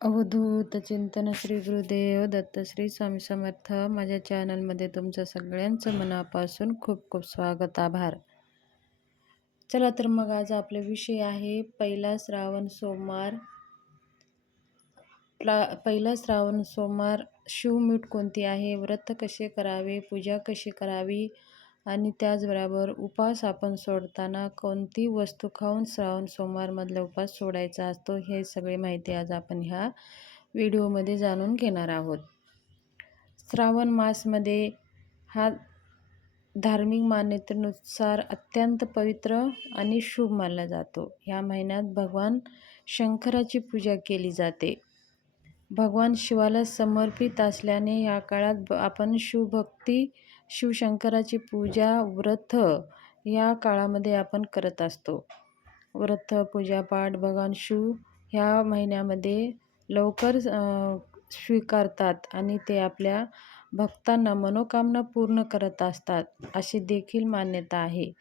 अवधूत चिंतन श्री गुरुदेव दत्त श्री स्वामी समर्थ. माझ्या चॅनलमध्ये तुमचं सगळ्यांचं मनापासून खूप खूप स्वागत आभार. चला तर मग आज आपला विषय आहे पहिला श्रावण सोमवार. पहिला श्रावण सोमवार शिवमीठ कोणती आहे? व्रत कसे करावे? पूजा कशी करावी? आणि त्याचबरोबर उपास आपण सोडताना कोणती वस्तू खाऊन श्रावण सोमवारमधला उपास सोडायचा असतो हे सगळी माहिती आज आपण ह्या व्हिडिओमध्ये जाणून घेणार आहोत. श्रावण मासमध्ये हा धार्मिक मान्यतेनुसार अत्यंत पवित्र आणि शुभ मानला जातो. ह्या महिन्यात भगवान शंकराची पूजा केली जाते. भगवान शिवाला समर्पित असल्याने या काळात आपण शिवभक्ती शिवशंकराची पूजा व्रत या काळामध्ये आपण करत असतो. व्रत पूजापाठ भगवान शिव ह्या महिन्यामध्ये लवकर स्वीकारतात आणि ते आपल्या भक्तांना मनोकामना पूर्ण करत असतात अशी देखील मान्यता आहे.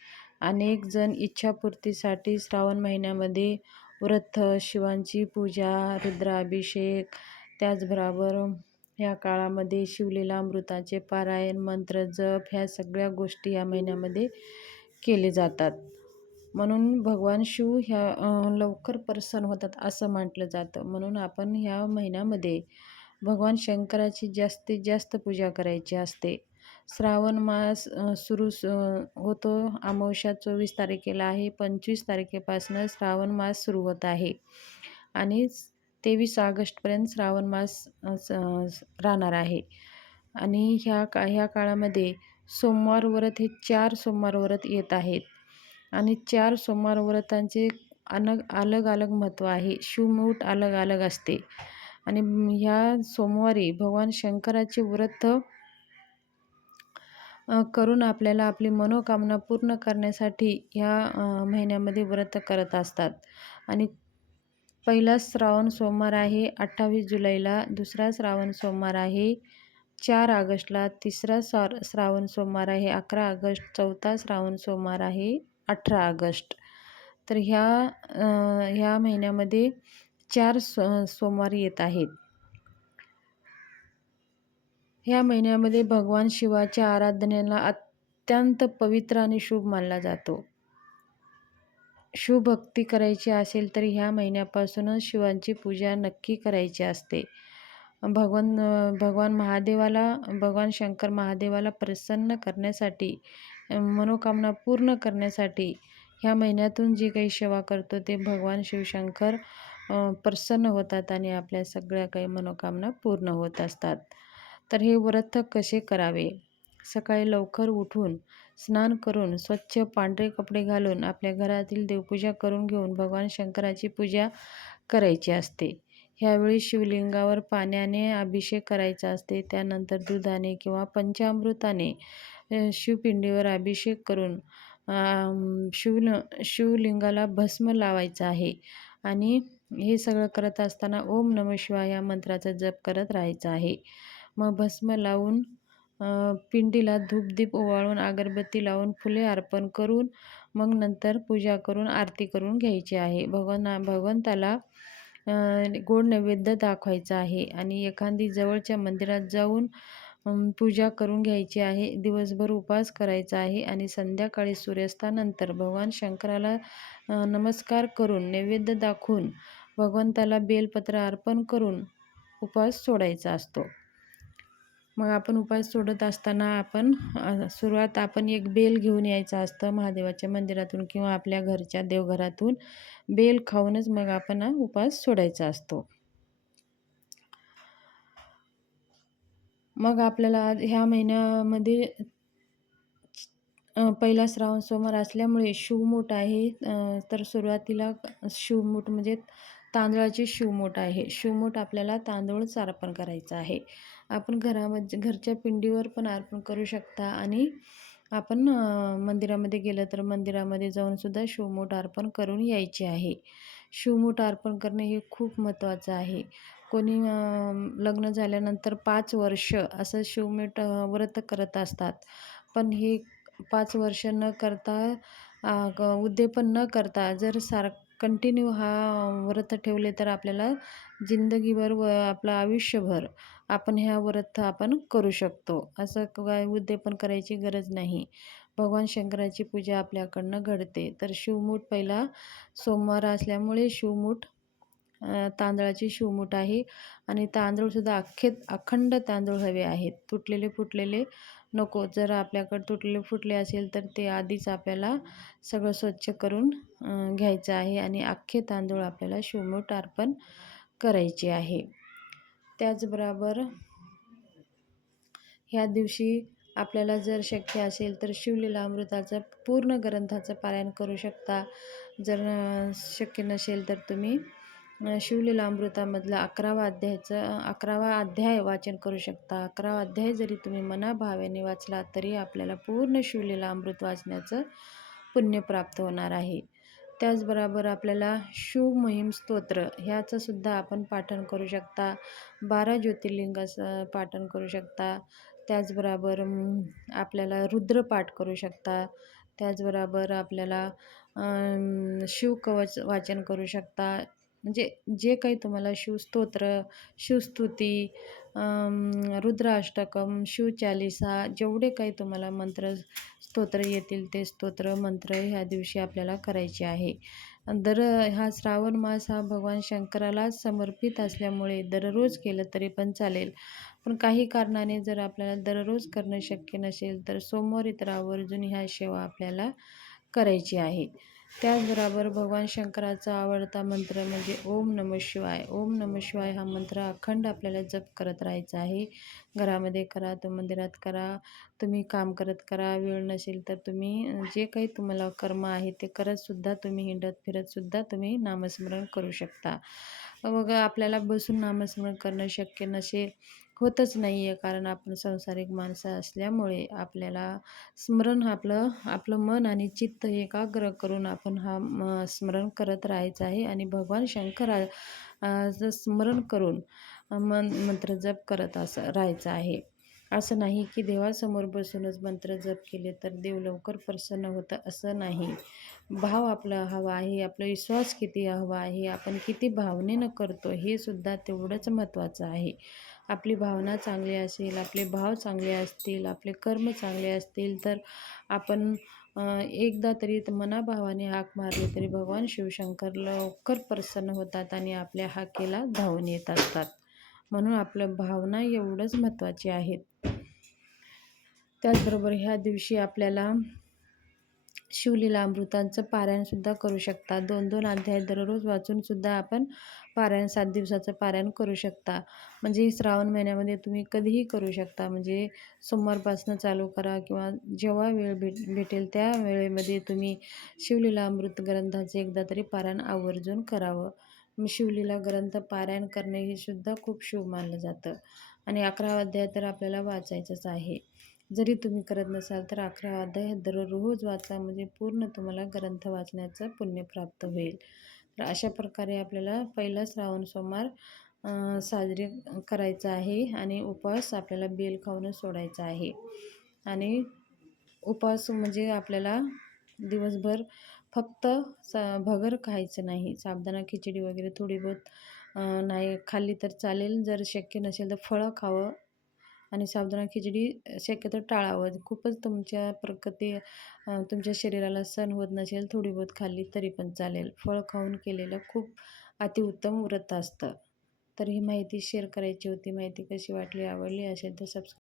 अनेक जण इच्छापूर्तीसाठी श्रावण महिन्यामध्ये व्रत शिवांची पूजा रुद्राभिषेक त्याचबरोबर ह्या काळामध्ये शिवलीला अमृताचे पारायण मंत्र जप ह्या सगळ्या गोष्टी या महिन्यामध्ये केले जातात. म्हणून भगवान शिव ह्या लवकर प्रसन्न होतात असं म्हटलं जातं. म्हणून आपण ह्या महिन्यामध्ये भगवान शंकराची जास्तीत जास्त पूजा करायची असते. श्रावण मास सुरू होतो. अमावस्या चोवीस तारखेला आहे. पंचवीस तारखेपासून श्रावण मास सुरू होत आहे. आणि तेवीस ऑगस्टपर्यंत श्रावण मास राहणार आहे. आणि ह्या का ह्या काळामध्ये सोमवार व्रत हे चार सोमवार व्रत येत आहेत. आणि चार सोमवार व्रतांचे अनग अलग अलग महत्त्व आहे. शिवमूठ अलग अलग असते. आणि ह्या सोमवारी भगवान शंकराचे व्रत करून आपल्याला आपली मनोकामना पूर्ण करण्यासाठी ह्या महिन्यामध्ये व्रत करत असतात. आणि पहिला श्रावण सोमवार आहे अठ्ठावीस जुलैला दुसरा श्रावण सोमवार आहे चार ऑगस्टला तिसरा सॉ श्रावण सोमवार आहे अकरा ऑगस्ट चौथा श्रावण सोमवार आहे अठरा ऑगस्ट. तर ह्या ह्या महिन्यामध्ये चार सो सोमवार येत आहेत. ह्या महिन्यामध्ये भगवान शिवाच्या आराधनेला अत्यंत पवित्र आणि शुभ मानला जातो. शिवभक्ती करायची असेल तर ह्या महिन्यापासूनच शिवांची पूजा नक्की करायची असते. भगवान भगवान महादेवाला भगवान शंकर महादेवाला प्रसन्न करण्यासाठी मनोकामना पूर्ण करण्यासाठी ह्या महिन्यातून जी काही सेवा करतो ते भगवान शिवशंकर प्रसन्न होतात आणि आपल्या सगळ्या काही मनोकामना पूर्ण होत असतात. तर हे व्रत कसे करावे? सकाळी लवकर उठून स्नान करून स्वच्छ पांढरे कपडे घालून आपल्या घरातील देवपूजा करून घेऊन भगवान शंकराची पूजा करायची असते. ह्यावेळी शिवलिंगावर पाण्याने अभिषेक करायचा असते. त्यानंतर दुधाने किंवा पंचामृताने शिवपिंडीवर अभिषेक करून शिव शिवलिंगाला भस्म लावायचा आहे आणि हे सगळं करत असताना ओम नम शिवाय या मंत्राचा जप करत राहायचं आहे. मग भस्म लावून पिंडीला धूपदीप ओवाळून अगरबत्ती लावून फुले अर्पण करून मग नंतर पूजा करून आरती करून घ्यायची आहे. भगवान भगवंताला गोड नैवेद्य दाखवायचा आहे आणि एखादी जवळच्या मंदिरात जाऊन पूजा करून घ्यायची आहे. दिवसभर उपवास करायचा आहे आणि संध्याकाळी सूर्यास्तानंतर भगवान शंकराला नमस्कार करून नैवेद्य दाखवून भगवंताला बेलपत्र अर्पण करून उपवास सोडायचा असतो. मग आपण उपवास सोडत असताना आपण सुरुवात आपण एक बेल घेऊन यायचं असतं महादेवाच्या मंदिरातून किंवा आपल्या घरच्या देवघरातून. बेल खाऊनच मग आपण उपवास सोडायचा असतो. मग आपल्याला ह्या महिन्यामध्ये पहिला श्रावण सोमवार असल्यामुळे शिवमूठ आहे. तर सुरुवातीला शिवमूठ म्हणजे तांदळाची शिवमूठ आहे. शिवमूठ आपल्याला तांदूळच अर्पण करायचं आहे. आपण घरामध्ये घरच्या पिंडीवर पण अर्पण करू शकता आणि आपण मंदिरामध्ये गेलं तर मंदिरामध्ये जाऊनसुद्धा शिवमूठ अर्पण करून यायचे आहे. शिवमूठ अर्पण करणे हे खूप महत्त्वाचं आहे. कोणी लग्न झाल्यानंतर पाच वर्ष असं शिवमीठ व्रत करत असतात. पण हे पाच वर्ष न करता उद्यापन न करता जर सार कंटिन्यू हा व्रत ठेवले तर आपल्याला जिंदगीभर व आपलं आयुष्यभर आपण ह्या व्रत आपण करू शकतो. असं काय उद्यापन करायची गरज नाही. भगवान शंकराची पूजा आपल्याकडनं घडते. तर शिवमूठ पहिला सोमवार असल्यामुळे शिवमूठ तांदळाची शिवमूठ आहे. आणि तांदूळसुद्धा अख्खे अखंड तांदूळ हवे आहेत. तुटलेले फुटलेले नको. जर आपल्याकडे तुटले फुटले असेल तर ते आधीच आपल्याला सगळं स्वच्छ करून घ्यायचं आहे आणि अख्खे तांदूळ आपल्याला शिवमूठ अर्पण करायचे आहे. त्याचबरोबर ह्या दिवशी आपल्याला जर शक्य असेल तर शिवलीला अमृताचं पूर्ण ग्रंथाचं पारायण करू शकता. जर शक्य नसेल तर तुम्ही शिवलीला अमृतामधला अकरावा अध्यायचं अकरावा अध्याय वाचन करू शकता. अकरावा अध्याय जरी तुम्ही मनाभाव्याने वाचला तरी आपल्याला पूर्ण शिवलीला अमृत वाचण्याचं पुण्य प्राप्त होणार आहे. त्याचबरोबर आपल्याला शिवमहिम स्तोत्र ह्याचं सुद्धा आपण पाठन करू शकता. बारा ज्योतिर्लिंगाचं पाठन करू शकता. त्याचबरोबर आपल्याला रुद्रपाठ करू शकता. त्याचबरोबर आपल्याला शिवकवच वाचन करू शकता. म्हणजे जे काही तुम्हाला शिवस्तोत्र शिवस्तुती रुद्राष्टकम शिवचालिसा जेवढे काही तुम्हाला मंत्र स्तोत्र येतील ते स्तोत्र मंत्र ह्या दिवशी आपल्याला करायचे आहे. दर हा श्रावण मास हा भगवान शंकराला समर्पित असल्यामुळे दररोज केलं तरी पण चालेल. पण काही कारणाने जर आपल्याला दररोज करणं शक्य नसेल तर सोमवारी तर आवर्जून ह्या सेवा आपल्याला करायची आहे. त्याचबरोबर भगवान शंकराचा आवडता मंत्र म्हणजे ओम नम शिवाय. ओम नम शिवाय हा मंत्र अखंड आपल्याला जप करत राहायचा आहे. घरामध्ये करा तो मंदिरात करा तुम्ही काम करत करा वेळ नसेल तर तुम्ही जे काही तुम्हाला कर्म आहे ते करतसुद्धा तुम्ही हिंडत फिरतसुद्धा तुम्ही नामस्मरण करू शकता. मग आपल्याला बसून नामस्मरण करणं शक्य नसेल होतच नाही आहे कारण आपण संसारिक माणसं असल्यामुळे आपल्याला स्मरण आपलं आपलं मन आणि चित्त एकाग्र करून आपण हा म स्मरण करत राहायचं आहे. आणि भगवान शंकराचं स्मरण करून मन मंत्र जप करत असं राहायचं आहे. असं नाही की देवासमोर बसूनच मंत्र जप केले तर देव लवकर प्रसन्न होतं असं नाही. भाव आपला हवा आहे आपला विश्वास किती हवा आहे आपण किती भावनेनं करतो हे सुद्धा तेवढंच महत्त्वाचं आहे. आपली भावना चांगली असेल आपले भाव चांगले असतील आपले कर्म चांगले असतील तर आपण एकदा तरी मनाभावाने हाक मारली तरी भगवान शिवशंकर लवकर प्रसन्न होतात आणि आपल्या हाकेला धावून येत असतात. म्हणून आपलं भावना एवढंच महत्त्वाची आहेत. त्याचबरोबर ह्या दिवशी आपल्याला शिवलीला अमृतांचं पारायणसुद्धा करू शकता. दोन दोन अध्याय दररोज वाचूनसुद्धा आपण पारायण सात दिवसाचं पारायण करू शकता. म्हणजे श्रावण महिन्यामध्ये तुम्ही कधीही करू शकता. म्हणजे सोमवारपासून चालू करा किंवा जेव्हा वेळ भेट भेटेल त्या वेळेमध्ये तुम्ही शिवलीला अमृत ग्रंथाचे एकदा तरी पारायण आवर्जून करावं. शिवलीला ग्रंथ पारायण करणे हे सुद्धा खूप शुभ मानलं जातं. आणि अकरा अध्याय तर आपल्याला वाचायचंच आहे. जरी तुम्ही करत नसाल तर अकरा अध्याय दररोज वाचा म्हणजे पूर्ण तुम्हाला ग्रंथ वाचण्याचं पुण्य प्राप्त होईल. तर अशा प्रकारे आपल्याला पहिला श्रावण सोमवार साजरे करायचा आहे आणि उपवास आपल्याला बेल खाऊनच सोडायचा आहे. आणि उपवास म्हणजे आपल्याला दिवसभर फक्त सा भगर खायचं नाही. साबदाना खिचडी वगैरे थोडी बहुत नाही खाल्ली तर चालेल. जर शक्य नसेल तर फळं खावं. आणि साबुदाणा खिचडी शक्यतो टाळावं. खूपच तुमच्या प्रकृती तुमच्या शरीराला सण होत नसेल थोडी बहुत खाल्ली तरी पण चालेल. फळ खाऊन केलेलं खूप अतिउत्तम व्रत असतं. तर ही माहिती शेअर करायची होती. माहिती कशी वाटली आवडली असेल तर सबस्क्राईब